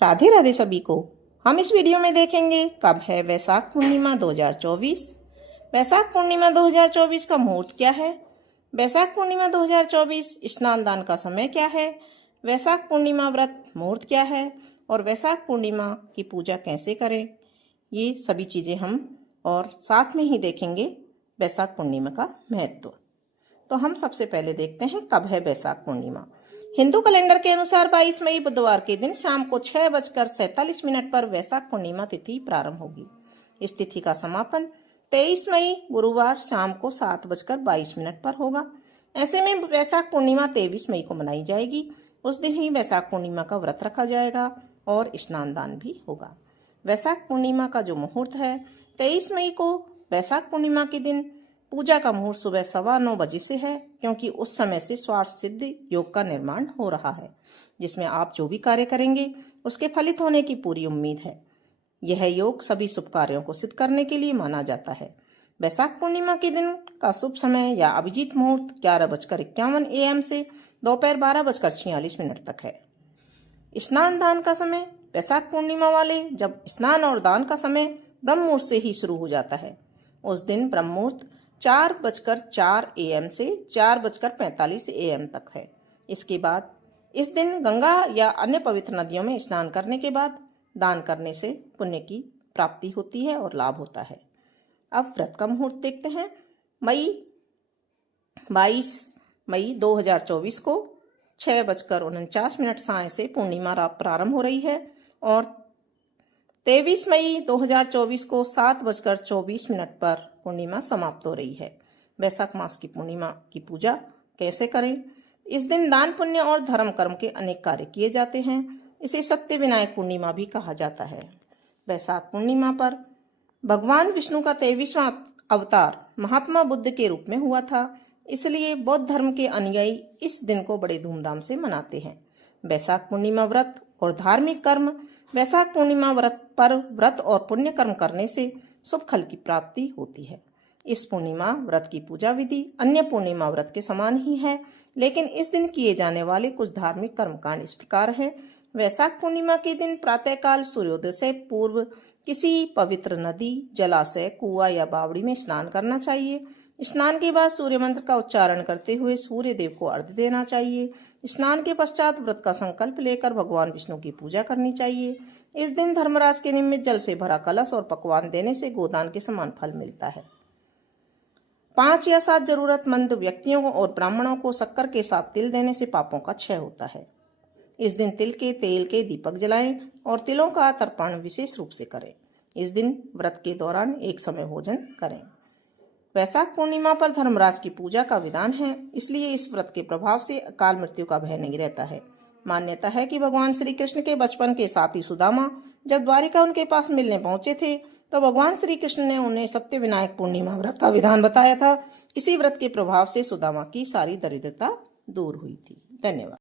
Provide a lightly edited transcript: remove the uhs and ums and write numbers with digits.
राधे राधे सभी को। हम इस वीडियो में देखेंगे कब है वैशाख पूर्णिमा 2024। वैशाख पूर्णिमा 2024 का मुहूर्त क्या है, वैशाख पूर्णिमा 2024 स्नान दान का समय क्या है, वैशाख पूर्णिमा व्रत मुहूर्त क्या है और वैशाख पूर्णिमा की पूजा कैसे करें, ये सभी चीज़ें हम और साथ में ही देखेंगे वैशाख पूर्णिमा का महत्व। तो हम सबसे पहले देखते हैं कब है वैशाख पूर्णिमा। हिंदू कैलेंडर के अनुसार 22 मई बुधवार के दिन शाम को 6:47 पर वैशाख पूर्णिमा तिथि प्रारंभ होगी। इस तिथि का समापन 23 मई गुरुवार शाम को 7:22 पर होगा। ऐसे में वैशाख पूर्णिमा 23 मई को मनाई जाएगी। उस दिन ही वैशाख पूर्णिमा का व्रत रखा जाएगा और स्नान दान भी होगा। वैशाख पूर्णिमा का जो मुहूर्त है 23 मई को वैशाख पूर्णिमा के दिन पूजा का मुहूर्त सुबह 9:15 बजे से है, क्योंकि उस समय से स्वार्थ सिद्धि योग का निर्माण हो रहा है, जिसमें आप जो भी कार्य करेंगे उसके फलित होने की पूरी उम्मीद है। यह योग सभी शुभ कार्यों को सिद्ध करने के लिए माना जाता है। वैशाख पूर्णिमा के दिन का शुभ समय या अभिजीत मुहूर्त 11:51 AM से दोपहर 12:46 तक है। स्नान दान का समय वैशाख पूर्णिमा वाले जब स्नान और दान का समय ब्रह्म मुहूर्त से ही शुरू हो जाता है। उस दिन ब्रह्म मुहूर्त 4:04 AM से 4:45 AM तक है। इसके बाद इस दिन गंगा या अन्य पवित्र नदियों में स्नान करने के बाद दान करने से पुण्य की प्राप्ति होती है और लाभ होता है। अब व्रत का मुहूर्त देखते हैं। 22 मई 2024 को 6:49 साय से पूर्णिमा प्रारंभ हो रही है और 23 मई 2024 को 7:24 पर पूर्णिमा समाप्त हो रही है। वैशाख मास की पूर्णिमा की पूजा कैसे करें? इस दिन दान पुण्य और धर्म कर्म के अनेक कार्य किए जाते हैं। इसे सत्य विनायक पूर्णिमा भी कहा जाता है। वैशाख पूर्णिमा पर भगवान विष्णु का 23वां अवतार महात्मा बुद्ध के रूप में हुआ था, इसलिए बौद्ध धर्म के अनुयायी इस दिन को बड़े धूमधाम से मनाते हैं। वैशाख पूर्णिमा व्रत और धार्मिक कर्म। वैशाख पूर्णिमा व्रत पर व्रत और पुण्य कर्म करने से शुभ फल की प्राप्ति होती है। इस पूर्णिमा व्रत की पूजा विधि अन्य पूर्णिमा व्रत के समान ही है, लेकिन इस दिन किए जाने वाले कुछ धार्मिक कर्मकांड इस प्रकार हैं। वैशाख पूर्णिमा के दिन प्रातःकाल सूर्योदय से पूर्व किसी पवित्र नदी, जलाशय, कुआं या बावड़ी में स्नान करना चाहिए। स्नान के बाद सूर्य मंत्र का उच्चारण करते हुए सूर्य देव को अर्घ्य देना चाहिए। स्नान के पश्चात व्रत का संकल्प लेकर भगवान विष्णु की पूजा करनी चाहिए। इस दिन धर्मराज के निमित्त जल से भरा कलश और पकवान देने से गोदान के समान फल मिलता है। 5 या 7 जरूरतमंद व्यक्तियों और ब्राह्मणों को शक्कर के साथ तिल देने से पापों का क्षय होता है। इस दिन तिल के तेल के दीपक जलाएं और तिलों का तर्पण विशेष रूप से करें। इस दिन व्रत के दौरान एक समय भोजन करें। वैशाख पूर्णिमा पर धर्मराज की पूजा का विधान है, इसलिए इस व्रत के प्रभाव से अकाल मृत्यु का भय नहीं रहता है। मान्यता है कि भगवान श्री कृष्ण के बचपन के साथी सुदामा जब द्वारिका उनके पास मिलने पहुंचे थे तो भगवान श्री कृष्ण ने उन्हें सत्य विनायक पूर्णिमा व्रत का विधान बताया था। इसी व्रत के प्रभाव से सुदामा की सारी दरिद्रता दूर हुई थी। धन्यवाद।